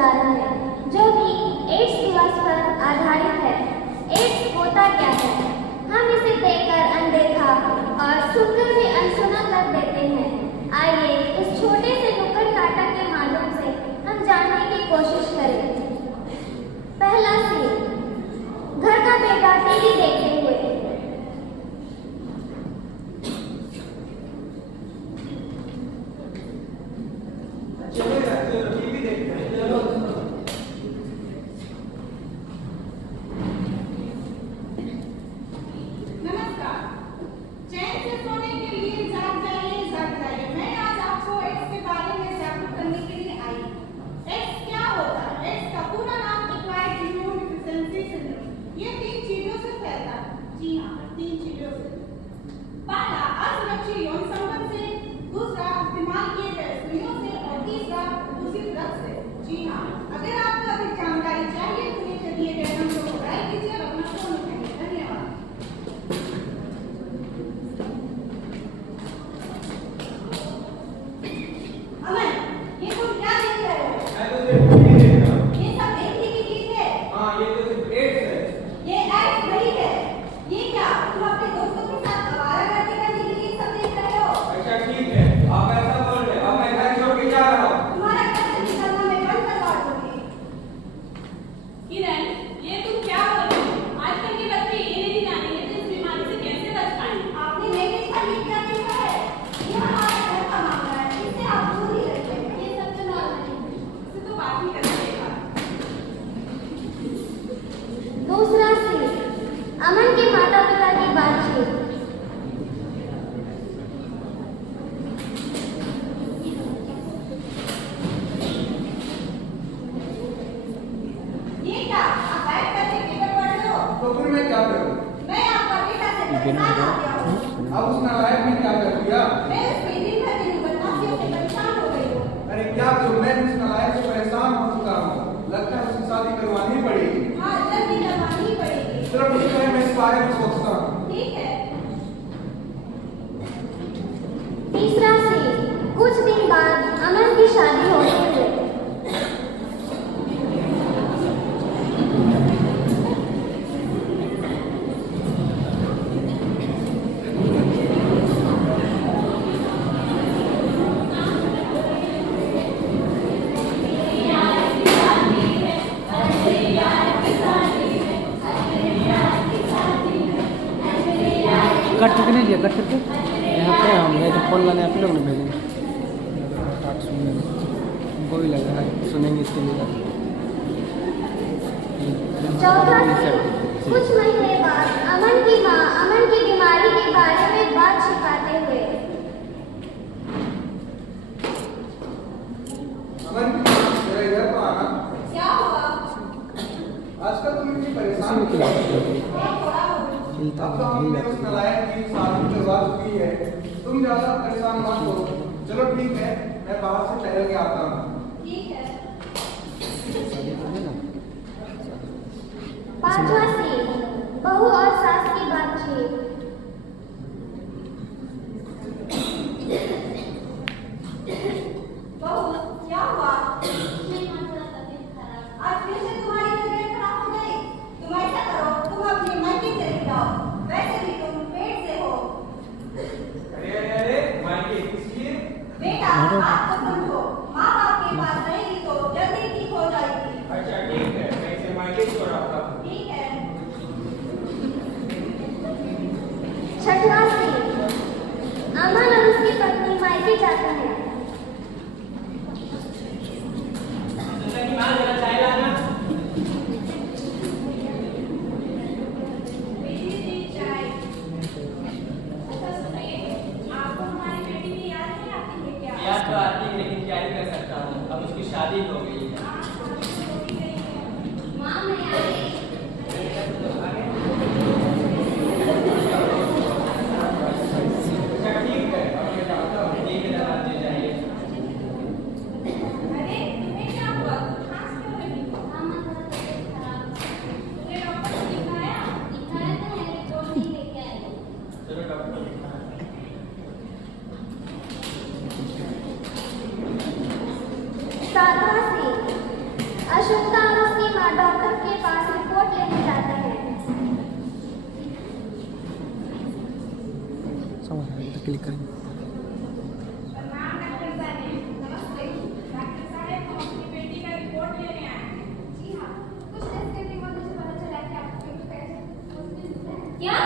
जा रहे हैं जो कि एड्स दिवस पर आधारित है। एड्स होता क्या है? हम इसे देखकर अनदेखा और सुनकर भी अनसुना कर देते हैं। आइए इस छोटे से नुक्कड़ नाटक के माध्यम से हम जानने की कोशिश करें। पहला सीन, घर का बेटा टीवी देखते हुए। दूसरा सीन, अमन के माता पिता की बातचीत। ये क्या? आप बैठ करके पेपर पढ़ रहे हो? तो फिर मैं क्या करूं? मैं आपका बेटा से परेशान हो गया हूँ। अब उस नालायक ने क्या कर दिया? मैं उसके दिन भर दिन बदमाशियों से परेशान हो गई हूँ। अरे क्या करूं, मैं उस नालायक से परेशान हो चुका हूँ। लगता है उसकी शादी करवानी पड़ेगी। हाँ, जल्दी करवानी ही पड़ेगी। चलो ठीक है, मैं इस बारे में सोचता हूँ। ठीक है। तीसरा सीन, कुछ दिन बाद अमन की शादी होते हुए। कट करके नहीं दिया, कट करके यहाँ पे हम मैं तो फोन लाने आप लोग ने भेजेंगे स्टार्ट सुनने में हमको भी लग रहा है सुनेंगे इसके लिए। चौथा सीन, कुछ महीने बाद अमन की माँ अमन की बीमारी के बारे में बात छिपाते हुए। अमन, जरा इधर तो आना। क्या हुआ? आजकल तुम इतनी परेशान में क्यों? अब तो हमने उस नालायक की शादी करवा चुकी है, तुम ज्यादा परेशान मत हो। चलो ठीक है, मैं बाहर से टहल के आता हूँ। ठीक है। पांचवा सीन, बहू और सास की बातचीत। बहू, क्या हुआ? आज फिर से तुम्हारी तबीयत खराब हो गई। तुम ऐसा करो, तुम अपनी मायके चली जाओ। वैसे भी तुम पेट से हो। अरे मायके किस लिए? बेटा, बात तो समझो। माँ बाप के पास रहेगी तो जल्दी ठीक हो जाएगी। अच्छा ठीक है, मैं इसे मायके छोड़ आता हूँ। ठीक है। छठवां सीन, अमन और उसकी पत्नी मायके जाता है। याद तो आती है लेकिन क्या ही कर सकता हूँ, अब उसकी शादी हो गई है। माँ मैं आ गई। क्लिक करेंगे। क्या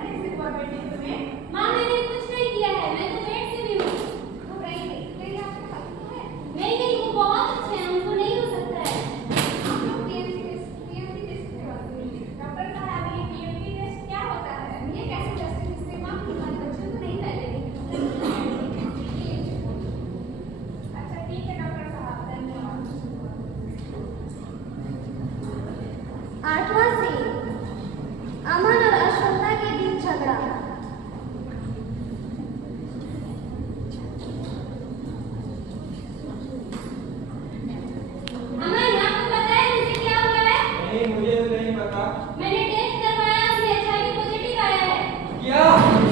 HIV पॉजिटिव? माँ मैंने कुछ नहीं किया है, मैं तो पेट से भी हूँ। नहीं वो बहुत अच्छे हैं, उनको नहीं हो सकता है। डॉक्टर साहब ये PMT टेस्ट क्या होता है? ये कैसे टेस्ट है जिससे माँ हमारे बच्चे को नहीं फैलेगी? अच्छा ठीक है डॉक्टर साहब, धन्यवाद। 8वां सीन, अमन और अश्वत्था के बीच झगड़ा। अमन आपको पता है मुझे क्या हुआ है? नहीं, मुझे तो नहीं पता। मैंने टेस्ट करवाया, उसमें HIV पॉजिटिव आया है। क्या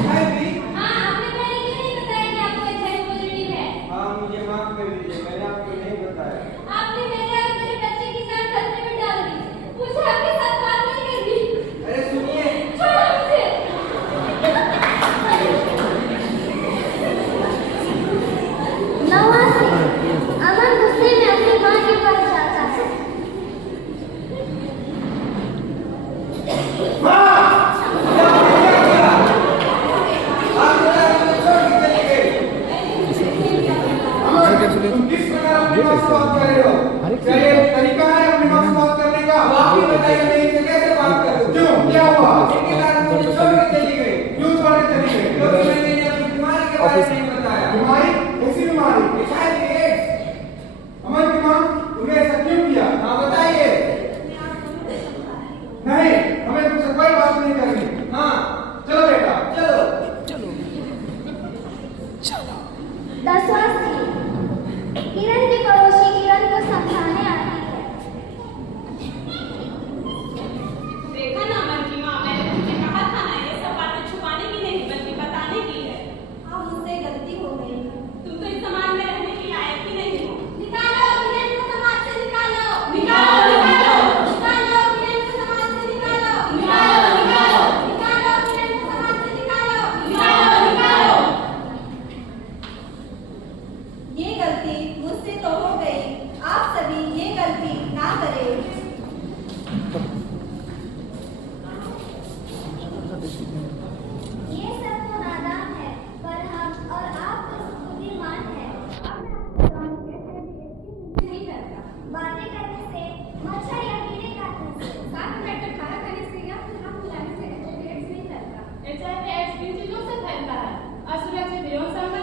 HIV? हाँ, आपने पहले क्यों नहीं बताया कि आपको HIV पॉजिटिव है? हाँ, मुझे माफ कर दीजिए, मैंने आपको नहीं बताया। आपने मेरे और मेरे बच्चे की जान खतरे में डाल दी। मुझे आपके साथ बात नहीं करनी। अरे सुनिए, छोड़ो मुझे। नौवां सीन, अमन गुस्से में अपनी माँ के पास जाता है। तुम किस प्रकार अपनी माँ से बात कर रहे हो? क्या ये तरीका है अपनी माँ से बात करने का? आप ही बताइए, नहीं से कैसे बात कर रहे हो? क्यों? क्या हुआ? इनके कारण मुझे छोड़ के चली गई। क्यों छोड़ के चली गई? क्योंकि मैंने ये अपनी बीमारी के बारे में नहीं बताया। बीमारी? कैसी बीमारी? HIV AIDS। अमन की माँ, तुमने ऐसा क्यों किया? हाँ बताइए। नहीं, हमें तुमसे कोई बात नहीं करनी। हाँ, चलो बेटा, चलो। 10वां सीन, किरण की पड़ोसी किरण को समझाने आती है। देखा ना अमन की माँ, मैंने तुमसे कहा था ना ये सब बातें छुपाने की नहीं बल्कि बताने की है। हाँ मुझसे गलती हो गई। तुम तो इस समाज में रहने की लायक ही नहीं हो। निकालो किरण को समाज से, निकालो निकालो निकालो निकालो किरण को समाज से, निकालो निकालो निकालो निकालो किरण को समाज से, निकालो निकालो निकालो। ये गलती मुझसे तो हो गई, आप सभी ये गलती ना करें। ये सब तो नादान है, पर हम और आप तो बुद्धिमान हैं। अब मैं आपको बताऊं कैसे भी नहीं करता। बातें करने से, मच्छर या कीड़े काटने से, साथ में बैठकर खाना खाने से या फिर हाथ मिलाने से HIV/AIDS नहीं फैलता। HIV/AIDS किन चीजों से फैलता है? असुरक्षित यौन संबंध